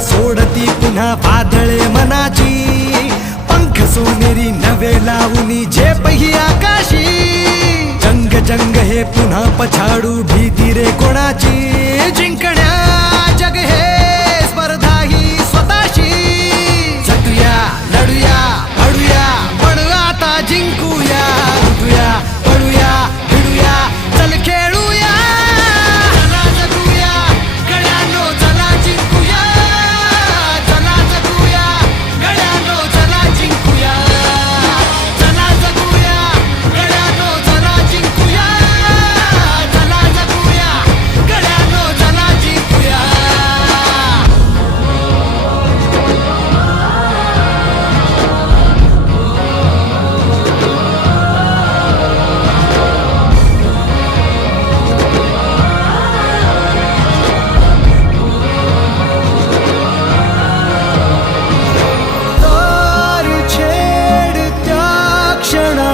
सोडती पुन्हा वादळे मनाची, पंख सोनेरी नवे लावूनी झेपही आकाशी, जंग जंग हे पुन्हा पछाडू भीती रे कोणाची, जिंकण्या जग हे स्पर्धा ही स्वतःशी, झटूया लढूया पडूया पण आता जिंकूया, उठूया पडूया भिडूया चल खेळूया, चला जगूया गड्यानो चला जिंकूया, चला जगूया गड्यानो चला जिंकूया, चला जगूया गड्यानो चला जिंकूया, चला जगूया गड्यानो चला जिंकूया. तार छेडत्या क्षणात